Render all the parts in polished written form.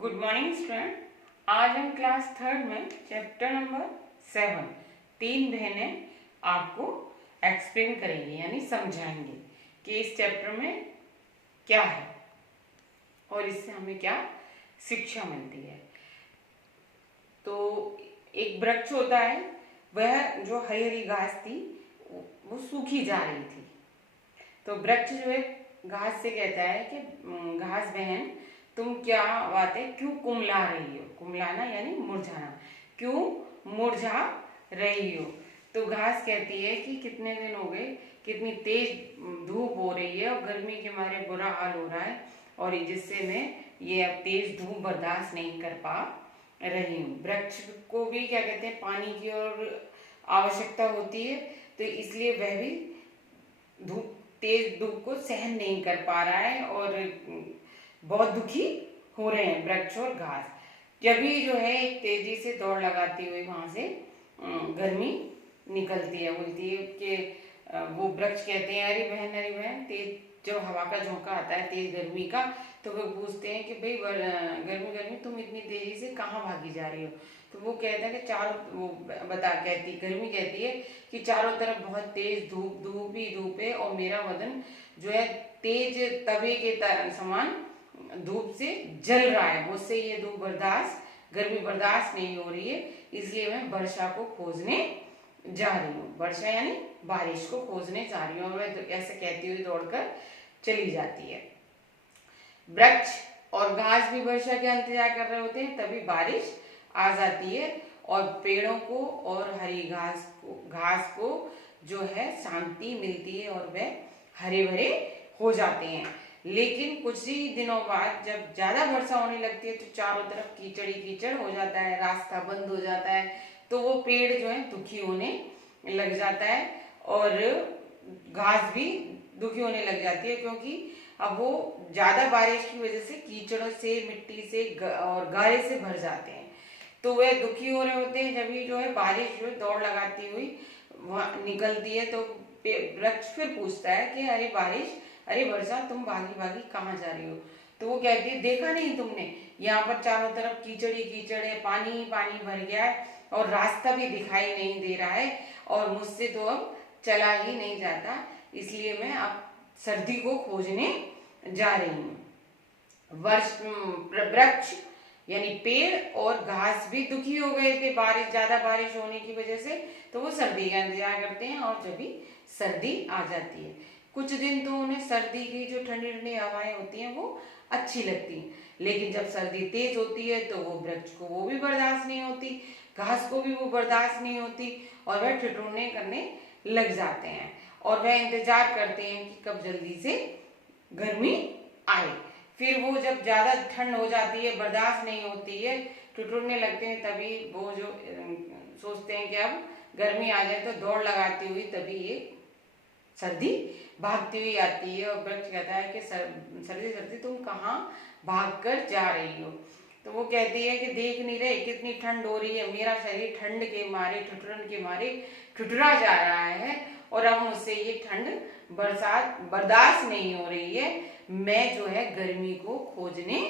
Good morning student. आज हम class third में चैप्टर नंबर 7 तीन बहनें आपको एक्सप्लेन करेंगे यानी समझाएंगे कि इस चैप्टर में क्या है और इससे हमें क्या शिक्षा मिलती है। तो एक वृक्ष होता है, वह जो हरी हरी घास थी वो सूखी जा रही थी। तो वृक्ष जो है घास से कहता है कि घास बहन तुम क्या बात है, क्यों कुमला रही हो। कुमलाना यानी मुरझाना, क्यों मुरझा रही हो। तो घास कहती है कि कितने दिन हो गए, कितनी तेज धूप हो रही है और गर्मी के मारे बुरा हाल हो रहा है और जिससे मैं ये अब तेज धूप बर्दाश्त नहीं कर पा रही हूँ। वृक्ष को भी क्या कहते हैं, पानी की और आवश्यकता होती है, तो इसलिए वह भी तेज धूप को सहन नहीं कर पा रहा है और बहुत दुखी हो रहे हैं वृक्ष और घास। जब भी जो है एक तेजी से दौड़ लगाती हुई वहां से गर्मी निकलती है। बोलती है कि वो वृक्ष कहते हैं अरे बहन तेज जब हवा का झोंका आता है तेज गर्मी का, तो वो पूछते हैं कि भाई गर्मी गर्मी तुम इतनी तेजी से कहाँ भागी जा रही हो। तो वो कहता है कि गर्मी कहती है कि चारों तरफ बहुत तेज धूप ही धूप है और मेरा बदन जो है तेज तवे के समान धूप से जल रहा है। मुझसे ये गर्मी बर्दाश्त नहीं हो रही है, इसलिए मैं वर्षा को खोजने जा रही हूँ। वर्षा यानी बारिश को खोजने जा रही हूँ। और वह ऐसे कहती हुई दौड़कर चली जाती है। वृक्ष और घास भी वर्षा का इंतजार कर रहे होते हैं, तभी बारिश आ जाती है और पेड़ों को और हरी घास को जो है शांति मिलती है और वह हरे भरे हो जाते हैं। लेकिन कुछ ही दिनों बाद जब ज्यादा वर्षा होने लगती है तो चारों तरफ कीचड़ ही कीचड़ हो जाता है, रास्ता बंद हो जाता है, तो वो पेड़ जो है दुखी होने लग जाता है और घास भी दुखी होने लग जाती है, क्योंकि अब वो ज्यादा बारिश की वजह से कीचड़ों से, मिट्टी से और गारे से भर जाते हैं। तो वह दुखी हो रहे होते हैं। जब ही जो है बारिश जो है दौड़ लगाती हुई वहां निकलती है तो वृक्ष फिर पूछता है कि अरे वर्षा तुम भागी भागी कहाँ जा रही हो। तो वो कहती है देखा नहीं तुमने, यहाँ पर चारों तरफ कीचड़ ही कीचड़ है, पानी ही पानी भर गया है और रास्ता भी दिखाई नहीं दे रहा है और मुझसे तो अब चला ही नहीं जाता, इसलिए मैं अब सर्दी को खोजने जा रही हूँ। वृक्ष यानी पेड़ और घास भी दुखी हो गए थे ज्यादा बारिश होने की वजह से, तो वो सर्दी का इंतजार करते हैं और जब भी सर्दी आ जाती है कुछ दिन तो उन्हें सर्दी की जो ठंडी ठंडी हवाएं होती हैं वो अच्छी लगती हैं, लेकिन जब सर्दी तेज होती है तो वो वृक्ष को वो भी बर्दाश्त नहीं होती, घास को भी वो बर्दाश्त नहीं होती और वह ठिठुरने करने लग जाते हैं और वह इंतजार करते हैं कि कब जल्दी से गर्मी आए। फिर वो जब ज्यादा ठंड हो जाती है, बर्दाश्त नहीं होती है, ठिठुरने लगते हैं, तभी वो जो सोचते हैं कि अब गर्मी आ जाए, तो दौड़ लगाती हुई तभी ये सर्दी भागती हुई आती है और वृक्ष कहता है कि सर्दी सर्दी तुम कहाँ भाग कर जा रही हो। तो वो कहती है कि देख नहीं रहे कितनी ठंड हो रही है, मेरा शरीर ठंड के मारे ठिठुरन के मारे ठिठुरा जा रहा है और अब मुझसे ये ठंड बर्दाश्त नहीं हो रही है, मैं जो है गर्मी को खोजने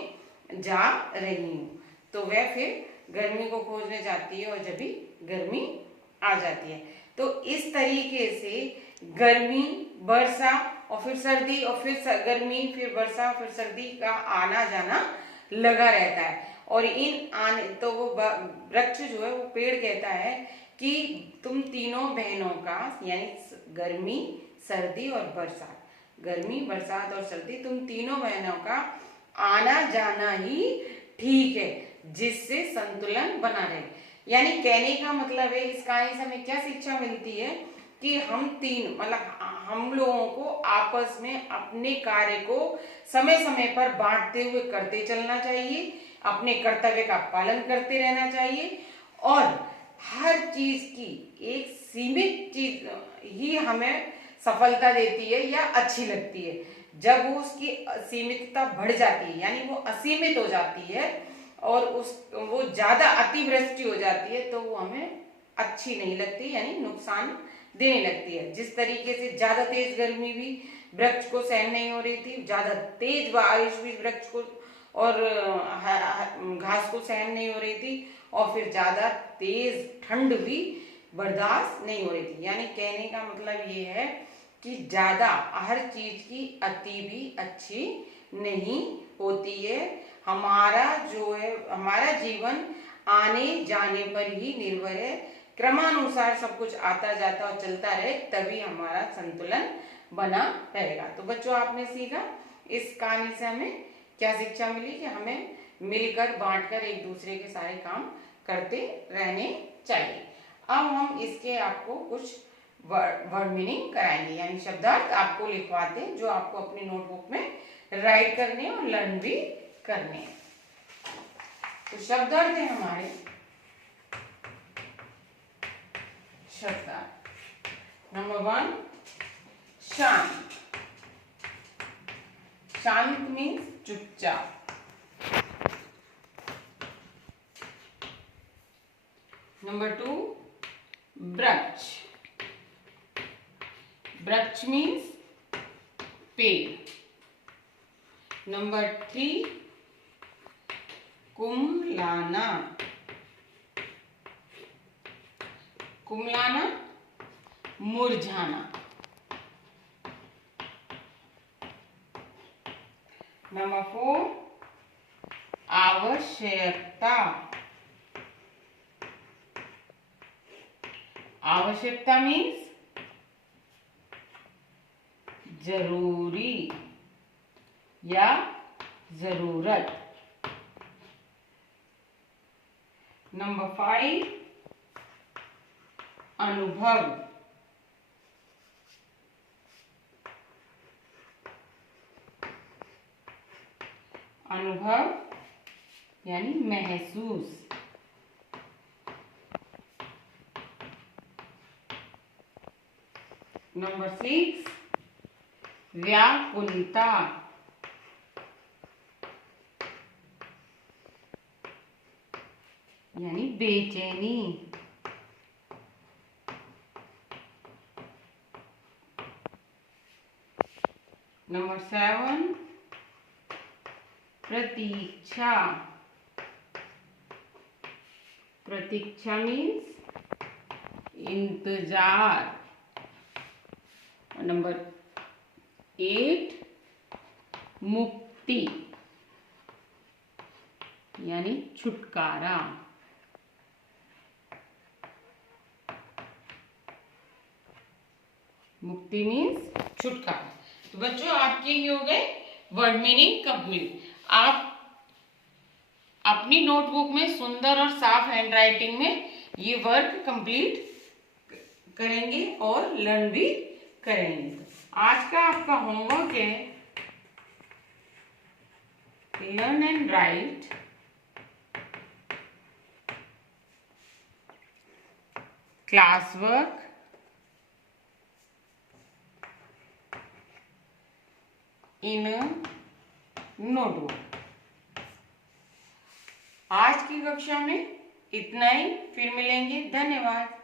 जा रही हूँ। तो वह फिर गर्मी को खोजने जाती है और जब भी गर्मी आ जाती है तो इस तरीके से गर्मी, वर्षा और फिर सर्दी और फिर गर्मी, फिर वर्षा, फिर सर्दी का आना जाना लगा रहता है। और तो वो वृक्ष जो है वो पेड़ कहता है कि तुम तीनों बहनों का यानी गर्मी, सर्दी और बरसात, गर्मी, बरसात और सर्दी, तुम तीनों बहनों का आना जाना ही ठीक है, जिससे संतुलन बना रहे। यानी कहने का मतलब है इस कहानी से हमें क्या शिक्षा मिलती है कि हम लोगों को आपस में अपने कार्य को समय समय पर बांटते हुए करते चलना चाहिए, अपने कर्तव्य का पालन करते रहना चाहिए और हर चीज की एक सीमित चीज ही हमें सफलता देती है या अच्छी लगती है। जब वो उसकी सीमितता बढ़ जाती है यानी वो असीमित हो जाती है और वो ज्यादा अतिवृष्टि हो जाती है तो वो हमें अच्छी नहीं लगती, यानी नुकसान देने लगती है। जिस तरीके से ज्यादा तेज गर्मी भी वृक्ष को सहन नहीं हो रही थी, ज्यादा तेज बारिश भी वृक्ष को और को सहन नहीं हो रही थी और फिर ज्यादा तेज ठंड भी बर्दाश्त नहीं हो रही थी। यानी कहने का मतलब ये है कि ज्यादा हर चीज की अति भी अच्छी नहीं होती है। हमारा जो है, हमारा जीवन आने जाने पर ही निर्भर है। क्रमानुसार सब कुछ आता जाता और चलता रहे, तभी हमारा संतुलन बना रहेगा। तो बच्चों, आपने सीखा इस कहानी से हमें क्या शिक्षा मिली कि हमें मिलकर बांटकर एक दूसरे के सारे काम करते रहने चाहिए। अब हम इसके आपको कुछ वर्ड मीनिंग कराएंगे, यानी शब्दार्थ आपको लिखवाते हैं, जो आपको अपनी नोटबुक में राइट करने और लर्न भी करने। तो शब्दार्थ है हमारे शब्दार्थ। नंबर 1, शांत। शांत मीन्स चुपचाप। नंबर 2, वृक्ष। वृक्ष मीन्स पेड़। नंबर 3, कुम्हलाना। कुम्हलाना मुरझाना। नंबर 4, आवश्यकता। आवश्यकता मीन्स जरूरी या जरूरत। नंबर 5, अनुभव। अनुभव यानी महसूस। नंबर 6, व्याकुलता। यानी बेचैनी। नंबर 7, प्रतीक्षा। प्रतीक्षा मीन्स इंतजार। नंबर 8, मुक्ति यानी छुटकारा। मुक्ति मीन्स छुटकारा। तो बच्चों, आपके ही हो गए वर्ड मीनिंग कंप्लीट। आप अपनी नोटबुक में सुंदर और साफ हैंडराइटिंग में ये वर्क कंप्लीट करेंगे और लर्न भी करेंगे। आज का आपका होमवर्क है learn and right class work in notebook. आज की कक्षा में इतना ही, फिर मिलेंगे। धन्यवाद।